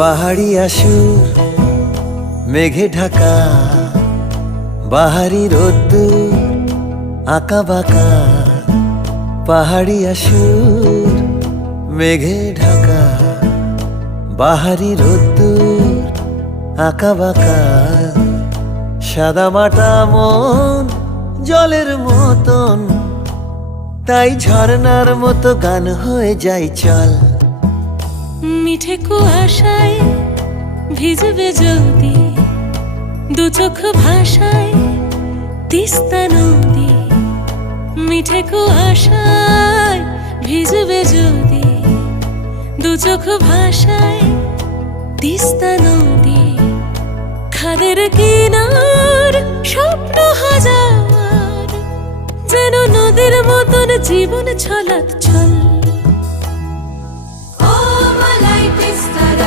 পাহাড়ি আসুর মেঘে ঢাকা, বাহারি রোদ্দুর আঁকা বাঁকা। পাহাড়ি আসুর মেঘে ঢাকা, বাহারি রোদ্দুর আঁকা বাঁকা। সাদা মাটা মন জলের মতন, তাই ঝর্ণার মতো গান হয়ে যায় চল। মিঠে কুয়াশায় ভিজবে যদি, দু চোখ ভাষায় তিস্তা নদী। মিঠে কুয়াশায় ভিজবে যদি, দু চোখ ভাষায় তিস্তা নদী। খাদের কিনার স্বপ্ন হাজার, যেন নদীর মতন জীবন ছলাৎ ছল।